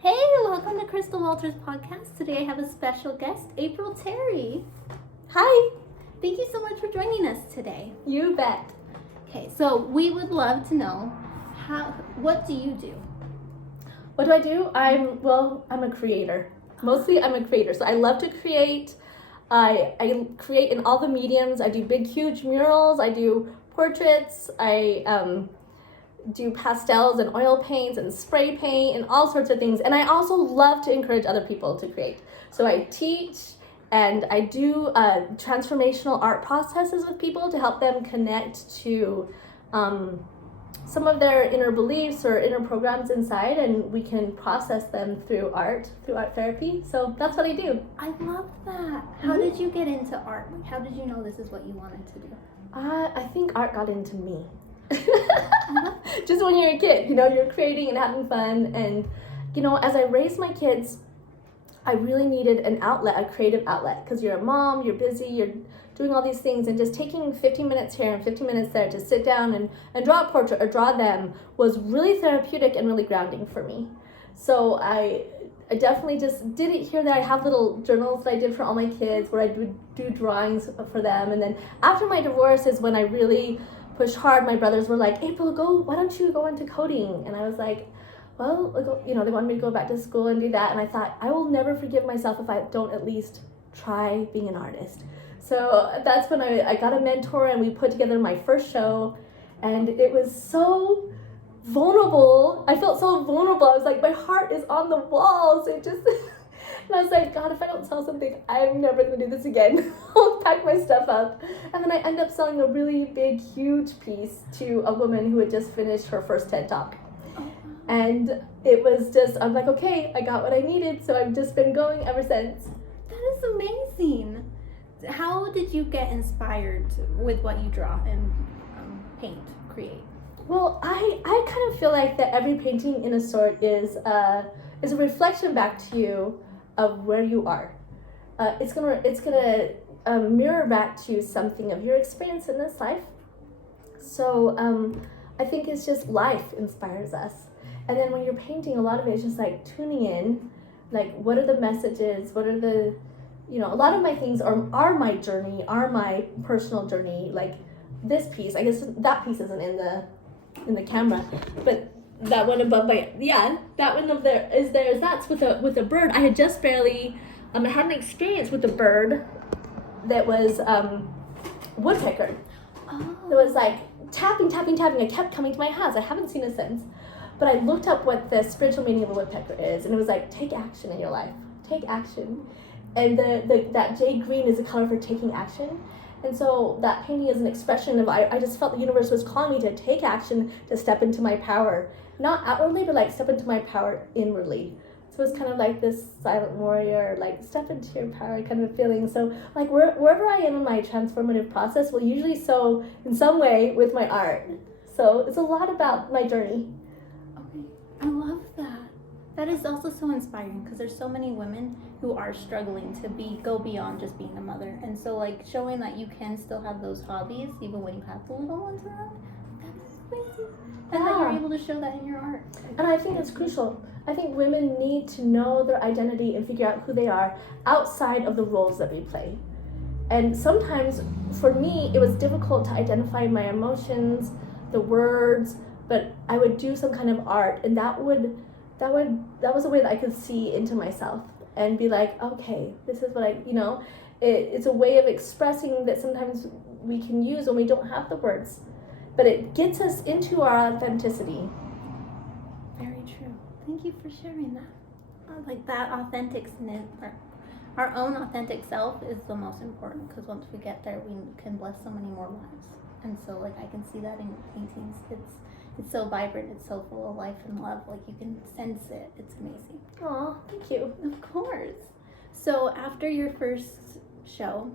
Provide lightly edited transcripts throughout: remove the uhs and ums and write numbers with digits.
Hey, welcome to Crystal Walters podcast. Today I have a special guest, April Terry. Hi. Thank you so much for joining us today. You bet. Okay, so we would love to know what do you do? What do I do? I'm a creator. Mostly I'm a creator. So I love to create. I create in all the mediums. I do big, huge murals. I do portraits. I do pastels and oil paints and spray paint and all sorts of things. And I also love to encourage other people to create. So I teach and I do transformational art processes with people to help them connect to some of their inner beliefs or inner programs inside, and we can process them through art therapy. So that's what I do. I love that. How did you get into art? Like, how did you know this is what you wanted to do? I think art got into me. Just when you're a kid, you're creating and having fun. And, as I raised my kids, I really needed an outlet, a creative outlet, because you're a mom, you're busy, you're doing all these things, and just taking 15 minutes here and 15 minutes there to sit down and draw a portrait or draw them was really therapeutic and really grounding for me. So I definitely just did it here. There I have little journals that I did for all my kids where I would do drawings for them. And then after my divorce is when I really pushed hard. My brothers were like, April, why don't you go into coding? And I was like, well, they wanted me to go back to school and do that. And I thought, I will never forgive myself if I don't at least try being an artist. So that's when I got a mentor and we put together my first show. And it was so vulnerable. I felt so vulnerable. I was like, my heart is on the walls. And I was like, God, if I don't sell something, I'm never going to do this again. I'll pack my stuff up. And then I ended up selling a really big, huge piece to a woman who had just finished her first TED Talk. And it was just, I'm like, okay, I got what I needed. So I've just been going ever since. That is amazing. How did you get inspired with what you draw and paint, create? Well, I kind of feel like that every painting in a sort is a reflection back to you of where you are. It's gonna mirror back to something of your experience in this life. So I think it's just life inspires us. And then when you're painting, a lot of it is just like tuning in, like what are the messages, what are the, a lot of my things are my journey, are my personal journey. Like this piece, I guess that piece isn't in the camera, but that one above that one up there is there. That's with a bird. I had just barely had an experience with a bird that was woodpecker. Oh. It was like tapping. It kept coming to my house. I haven't seen it since. But I looked up what the spiritual meaning of a woodpecker is, and it was like, take action in your life. Take action. And that jade green is the color for taking action. And so that painting is an expression of, I just felt the universe was calling me to take action, to step into my power. Not outwardly, but like step into my power inwardly. So it's kind of like this silent warrior, like step into your power kind of feeling. So like wherever I am in my transformative process will usually sow in some way with my art. So it's a lot about my journey. Okay, I love that. That is also so inspiring because there's so many women who are struggling to go beyond just being a mother. And so like showing that you can still have those hobbies even when you have the little ones around, that's amazing. And that you're able to show that in your art. And I think it's crucial. I think women need to know their identity and figure out who they are outside of the roles that we play. And sometimes, for me, it was difficult to identify my emotions, the words, but I would do some kind of art, and that was a way that I could see into myself and be like, okay, this is what it's a way of expressing that sometimes we can use when we don't have the words. But it gets us into our authenticity. Very true. Thank you for sharing that. Like that authenticness, our own authentic self is the most important because once we get there, we can bless so many more lives. And so, like, I can see that in your paintings. It's so vibrant. It's so full of life and love. Like, you can sense it. It's amazing. Aw, thank you. Of course. So after your first show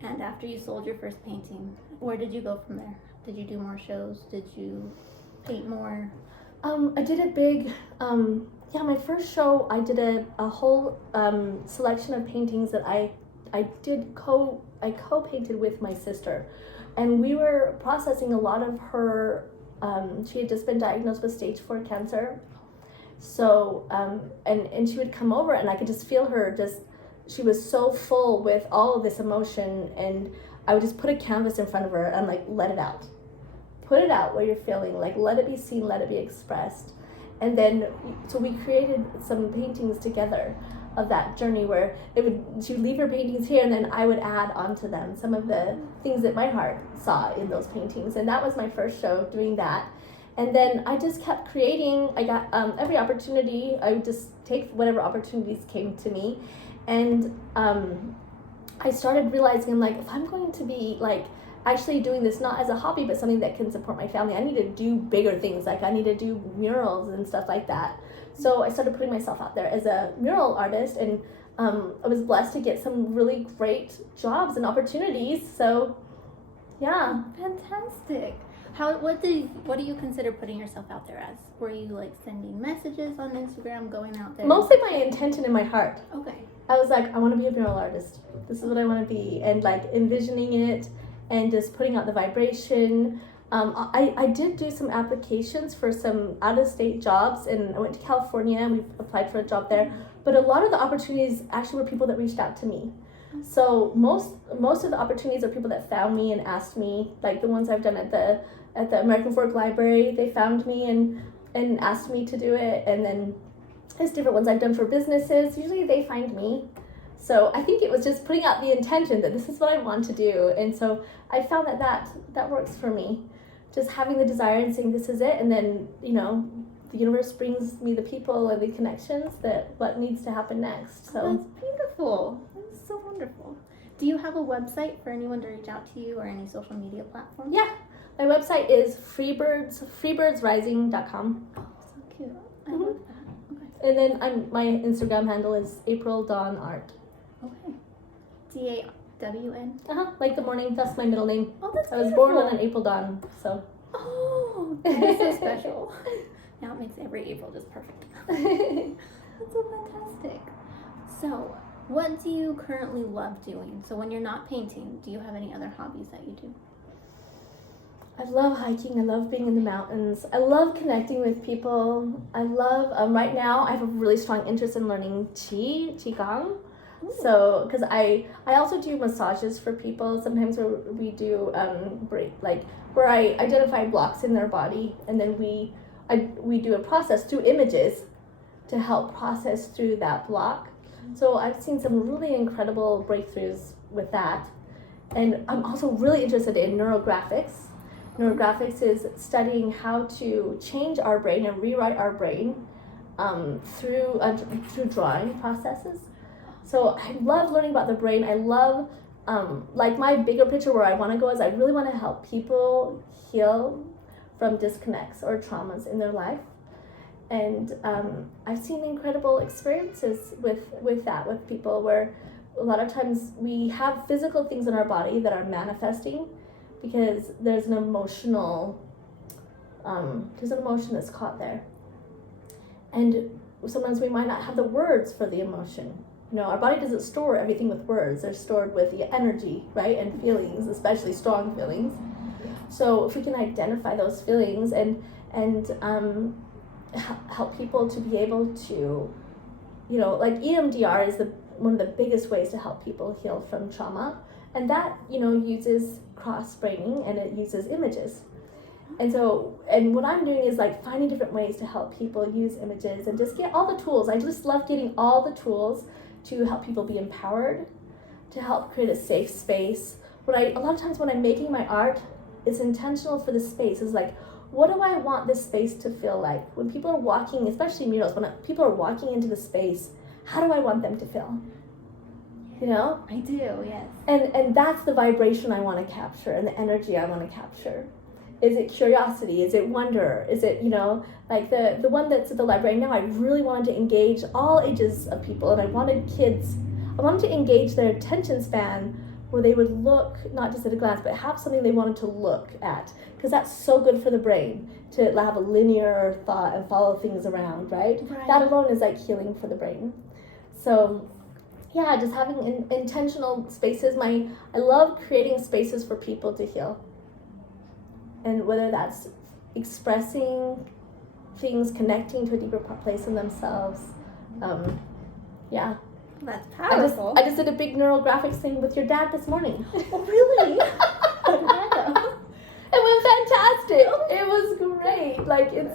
and after you sold your first painting, where did you go from there? Did you do more shows? Did you paint more? I did a big, my first show, I did a whole selection of paintings that I co-painted with my sister. And we were processing a lot of her, she had just been diagnosed with stage 4 cancer. So and she would come over and I could just feel her she was so full with all of this emotion, and I would just put a canvas in front of her and like, let it out. Put it out what you're feeling, like let it be seen, let it be expressed. And then, so we created some paintings together of that journey where she would leave her paintings here, and then I would add onto them some of the things that my heart saw in those paintings. And that was my first show doing that. And then I just kept creating. I got every opportunity. I would just take whatever opportunities came to me. And I started realizing, I'm like, if I'm going to be like actually doing this not as a hobby but something that can support my family, I need to do bigger things. Like I need to do murals and stuff like that. So I started putting myself out there as a mural artist, and I was blessed to get some really great jobs and opportunities. So yeah. Fantastic. What do you consider putting yourself out there as? Were you like sending messages on Instagram, going out there? Mostly my intention in my heart. Okay. I was like, I want to be a mural artist. This is what I want to be, and like envisioning it and just putting out the vibration. I did do some applications for some out-of-state jobs, and I went to California and we applied for a job there. But a lot of the opportunities actually were people that reached out to me. So most of the opportunities are people that found me and asked me, like the ones I've done at the American Fork Library. They found me and asked me to do it, and then there's different ones I've done for businesses. Usually they find me. So I think it was just putting out the intention that this is what I want to do. And so I found that works for me. Just having the desire and saying this is it, and then, the universe brings me the people and the connections that what needs to happen next. So that's beautiful. That's so wonderful. Do you have a website for anyone to reach out to you, or any social media platforms? Yeah. My website is freebirdsrising.com. Oh, so cute. I love that. Okay. And then my Instagram handle is April Dawn Art. Okay. DAWN. Like the morning. That's my middle name. Oh, that's I was beautiful. born on an April dawn, so. Oh, that's so special. Now it makes every April just perfect. That's so fantastic. So, what do you currently love doing? So when you're not painting, do you have any other hobbies that you do? I love hiking. I love being in the mountains. I love connecting with people. I love, right now, I have a really strong interest in learning Qigong. Ooh. So, because I also do massages for people sometimes where we do, where I identify blocks in their body, and then we do a process through images to help process through that block. So I've seen some really incredible breakthroughs with that. And I'm also really interested in neurographics. Neurographics is studying how to change our brain and rewrite our brain through drawing processes. So I love learning about the brain. I love, my bigger picture where I want to go is I really want to help people heal from disconnects or traumas in their life. And I've seen incredible experiences with people where a lot of times we have physical things in our body that are manifesting because there's an emotion that's caught there. And sometimes we might not have the words for the emotion. Our body doesn't store everything with words. They're stored with the energy, right? And feelings, especially strong feelings. So if we can identify those feelings and help people to be able to, like EMDR is one of the biggest ways to help people heal from trauma. And that, uses cross-braining and it uses images. And what I'm doing is like finding different ways to help people use images and just get all the tools. I just love getting all the tools to help people be empowered, to help create a safe space. A lot of times when I'm making my art, it's intentional for the space. It's like, what do I want this space to feel like? When people are walking, especially murals, when people are walking into the space, how do I want them to feel? I do, yes. And that's the vibration I want to capture and the energy I want to capture. Is it curiosity? Is it wonder? Is it, like the one that's at the library now, I really wanted to engage all ages of people, and I wanted to engage their attention span where they would look, not just at a glance, but have something they wanted to look at. Because that's so good for the brain, to have a linear thought and follow things around, right? That alone is like healing for the brain. So, yeah, just having intentional spaces. I love creating spaces for people to heal. And whether that's expressing things, connecting to a deeper place in themselves. Yeah. That's powerful. I just did a big neurographics thing with your dad this morning. Oh, really? How did that go? It went fantastic. It was great. Like, it's,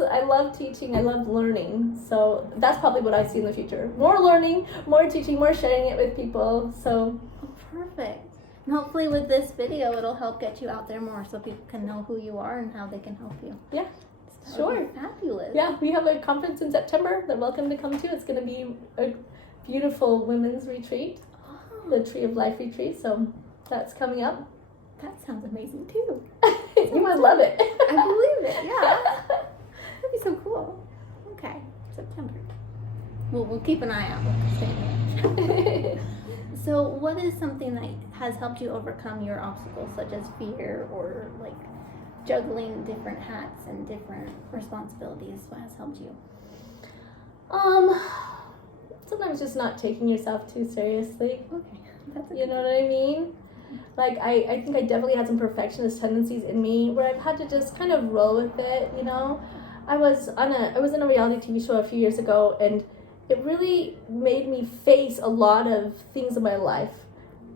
I love teaching. I love learning. So that's probably what I see in the future. More learning, more teaching, more sharing it with people. So. Oh, perfect. And hopefully with this video, it'll help get you out there more so people can know who you are and how they can help you. Yeah. That Sure. would be fabulous. Yeah, we have a conference in September. They're welcome to come to. It's going to be a beautiful women's retreat, the Tree of Life retreat. So that's coming up. That sounds amazing too. You would love it. I believe it, yeah. That'd be so cool. Okay, September. We'll keep an eye out. We'll stay in touch. So what is something that has helped you overcome your obstacles, such as fear or like juggling different hats and different responsibilities? What has helped you? Sometimes just not taking yourself too seriously. Okay, that's You know what I mean? Like, I think I definitely had some perfectionist tendencies in me where I've had to just kind of roll with it, I was in a reality TV show a few years ago, and it really made me face a lot of things in my life.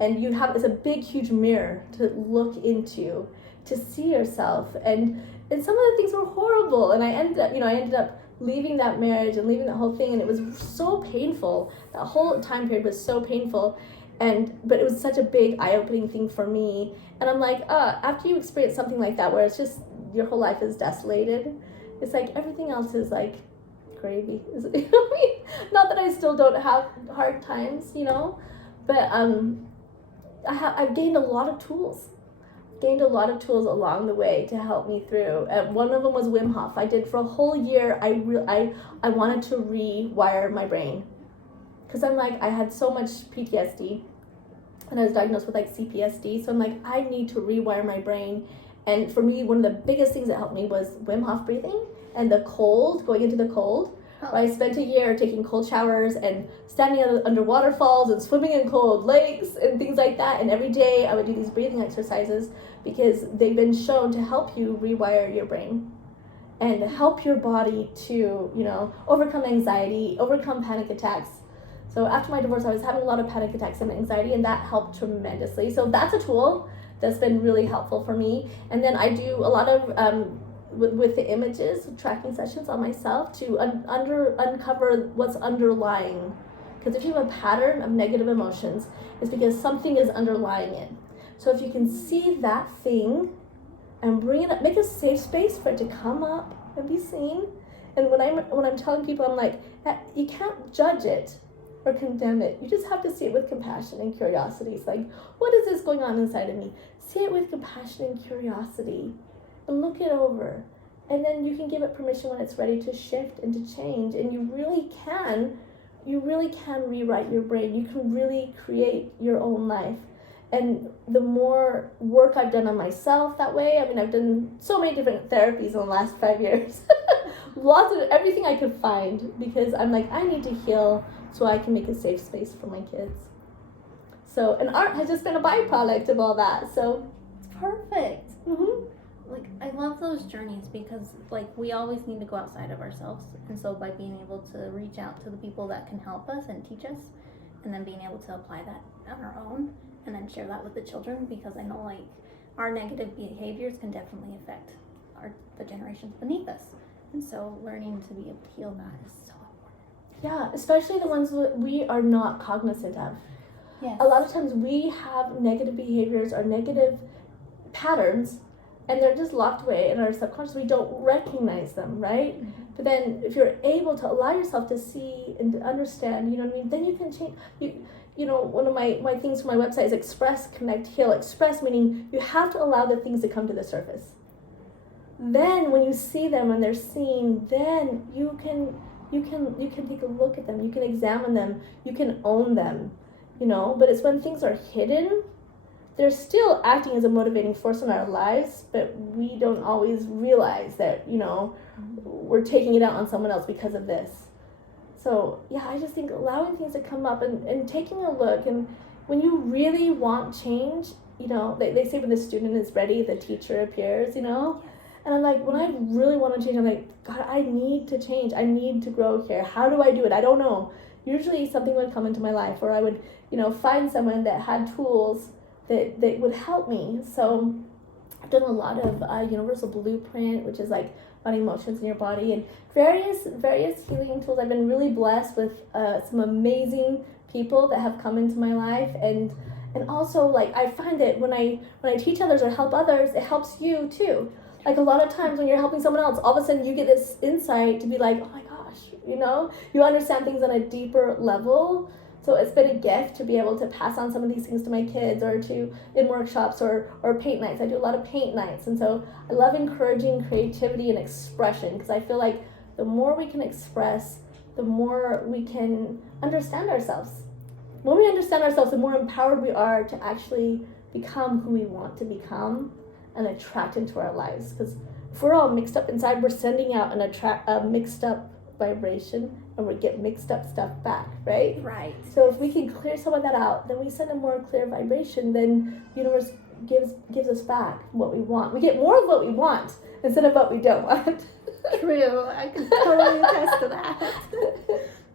And it's a big, huge mirror to look into, to see yourself. And some of the things were horrible. And I ended up leaving that marriage and leaving that whole thing, and it was so painful. That whole time period was so painful. But it was such a big eye-opening thing for me. And I'm like, after you experience something like that, where it's just your whole life is desolated, it's like everything else is like gravy. Not that I still don't have hard times, but I've gained a lot of tools. Along the way to help me through. One of them was Wim Hof. I did for a whole year. I wanted to rewire my brain. Because I'm like, I had so much PTSD, and I was diagnosed with like CPSD. So I'm like, I need to rewire my brain. And for me, one of the biggest things that helped me was Wim Hof breathing and the cold, going into the cold. Oh. I spent a year taking cold showers and standing under waterfalls and swimming in cold lakes and things like that. And every day I would do these breathing exercises because they've been shown to help you rewire your brain and help your body to, overcome anxiety, overcome panic attacks. So after my divorce, I was having a lot of panic attacks and anxiety, and that helped tremendously. So that's a tool that's been really helpful for me. And then I do a lot of, with the images, tracking sessions on myself to uncover what's underlying. Because if you have a pattern of negative emotions, it's because something is underlying it. So if you can see that thing and bring it up, make a safe space for it to come up and be seen. And when I'm telling people, I'm like, you can't judge it or condemn it. You just have to see it with compassion and curiosity. It's like, what is this going on inside of me? See it with compassion and curiosity and look it over. And then you can give it permission when it's ready to shift and to change. And you really can rewrite your brain. You can really create your own life. And the more work I've done on myself that way, I've done so many different therapies in the last 5 years. Lots of everything I could find, because I'm like, I need to heal so I can make a safe space for my kids. So, and art has just been a byproduct of all that. So, it's perfect. Mm-hmm. Like, I love those journeys because, like, we always need to go outside of ourselves. And so by being able to reach out to the people that can help us and teach us, and then being able to apply that on our own, and then share that with the children, because I know, like, our negative behaviors can definitely affect the generations beneath us. And so learning to be able to heal that is so important. Yeah, especially the ones that we are not cognizant of. Yes. A lot of times we have negative behaviors or negative patterns, and they're just locked away in our subconscious. We don't recognize them, right? Mm-hmm. But then if you're able to allow yourself to see and to understand, then you can change. One of my things for my website is express, connect, heal. Express meaning you have to allow the things to come to the surface. Then when you see them and they're seen, then you can take a look at them. You can examine them. You can own them. But it's when things are hidden, they're still acting as a motivating force in our lives, but we don't always realize that, we're taking it out on someone else because of this. So, yeah, I just think allowing things to come up and taking a look. And when you really want change, they say when the student is ready, the teacher appears, And And I'm like, when I really want to change, I'm like, God, I need to change. I need to grow here. How do I do it? I don't know. Usually something would come into my life, or I would, find someone that had tools that would help me. So I've done a lot of universal blueprint, which is like finding emotions in your body, and various healing tools. I've been really blessed with some amazing people that have come into my life, and also, like, I find that when I teach others or help others, it helps you too. Like, a lot of times when you're helping someone else, all of a sudden you get this insight to be like, oh my gosh, you understand things on a deeper level. So it's been a gift to be able to pass on some of these things to my kids, or to in workshops or paint nights. I do a lot of paint nights, and so I love encouraging creativity and expression, because I feel like the more we can express, the more we can understand ourselves. When we understand ourselves, the more empowered we are to actually become who we want to become and attract into our lives. Because if we're all mixed up inside, we're sending out a mixed up vibration, and we get mixed up stuff back, right? Right. So if we can clear some of that out, then we send a more clear vibration, then the universe gives us back what we want. We get more of what we want instead of what we don't want. True. I can totally attest to that.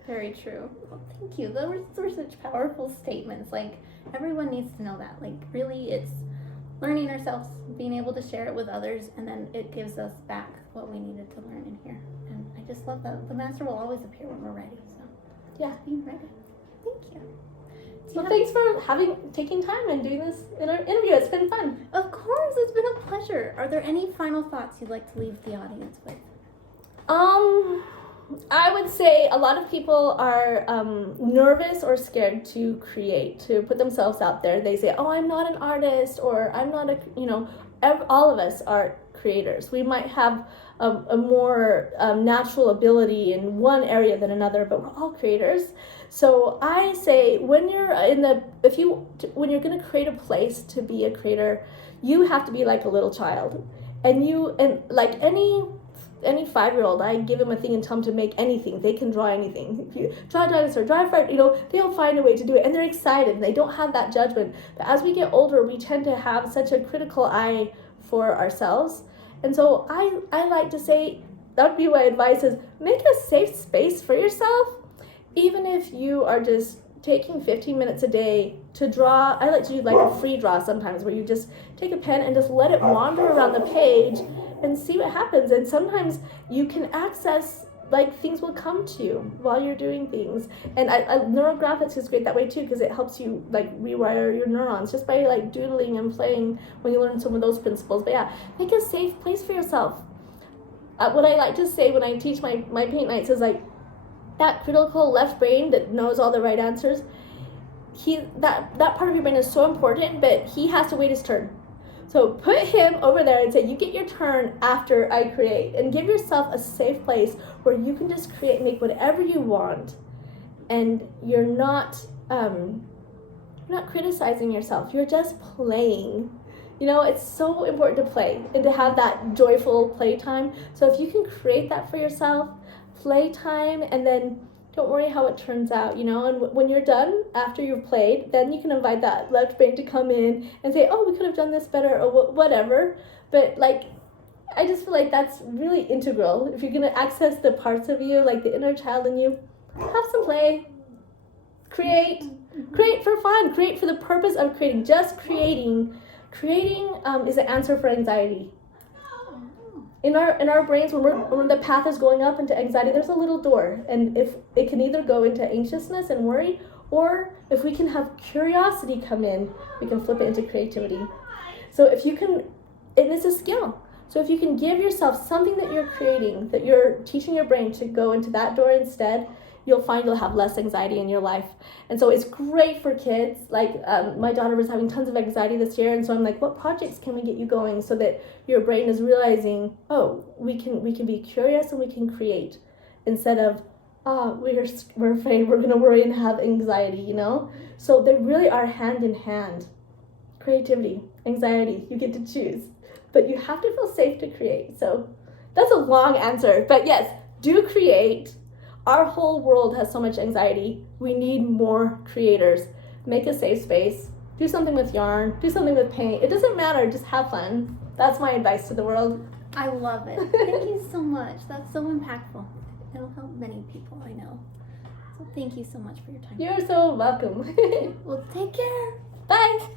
Very true. Well, thank you. Those were such powerful statements. Like, everyone needs to know that. Like, really, it's learning ourselves, being able to share it with others, and then it gives us back what we needed to learn in here. And I just love that the master will always appear when we're ready. So, yeah, being ready. Thank you. Well, thanks for taking time and doing this interview. It's been fun. Of course, it's been a pleasure. Are there any final thoughts you'd like to leave the audience with? I would say a lot of people are nervous or scared to create, to put themselves out there. They say, oh, I'm not an artist, or I'm not all of us are creators. We might have a more natural ability in one area than another, but we're all creators. So I say, when you're when you're going to create a place to be a creator, you have to be like a little child. And like any 5-year-old, I give them a thing and tell them to make anything. They can draw anything. If you draw a dinosaur, draw a fire, they'll find a way to do it, and they're excited, and they don't have that judgment. But as we get older, we tend to have such a critical eye for ourselves. And so I like to say, that would be my advice, is make a safe space for yourself. Even if you are just taking 15 minutes a day to draw. I like to do like a free draw sometimes, where you just take a pen and just let it wander around the page and see what happens. And sometimes you can access, like, things will come to you while you're doing things. And neurographics is great that way too, because it helps you like rewire your neurons just by like doodling and playing when you learn some of those principles. But yeah, make a safe place for yourself. What I like to say when I teach my paint nights is, like, that critical left brain that knows all the right answers, that part of your brain is so important, but he has to wait his turn. So put him over there and say, you get your turn after I create, and give yourself a safe place where you can just create, make whatever you want, and you're not criticizing yourself. You're just playing. It's so important to play and to have that joyful playtime. So if you can create that for yourself, playtime, and then don't worry how it turns out, and when you're done, after you've played, then you can invite that left brain to come in and say, oh, we could have done this better, or whatever. But like, I just feel like that's really integral. If you're going to access the parts of you, like the inner child in you, have some play, create for fun, create for the purpose of creating. Just creating is an answer for anxiety. In our brains, when the path is going up into anxiety, there's a little door, and if it can either go into anxiousness and worry, or if we can have curiosity come in, we can flip it into creativity. So if you can, it is a skill. So if you can give yourself something that you're creating, that you're teaching your brain to go into that door instead, you'll find you'll have less anxiety in your life. And so it's great for kids. Like, my daughter was having tons of anxiety this year, and so I'm like, what projects can we get you going so that your brain is realizing, oh, we can be curious and we can create, instead of, we're afraid, we're gonna worry and have anxiety, So they really are hand in hand. Creativity, anxiety, you get to choose. But you have to feel safe to create. So that's a long answer, but yes, do create. Our whole world has so much anxiety. We need more creators. Make a safe space. Do something with yarn. Do something with paint. It doesn't matter. Just have fun. That's my advice to the world. I love it. Thank you so much. That's so impactful. It'll help many people, I know. So thank you so much for your time. You're so welcome. Well, take care. Bye.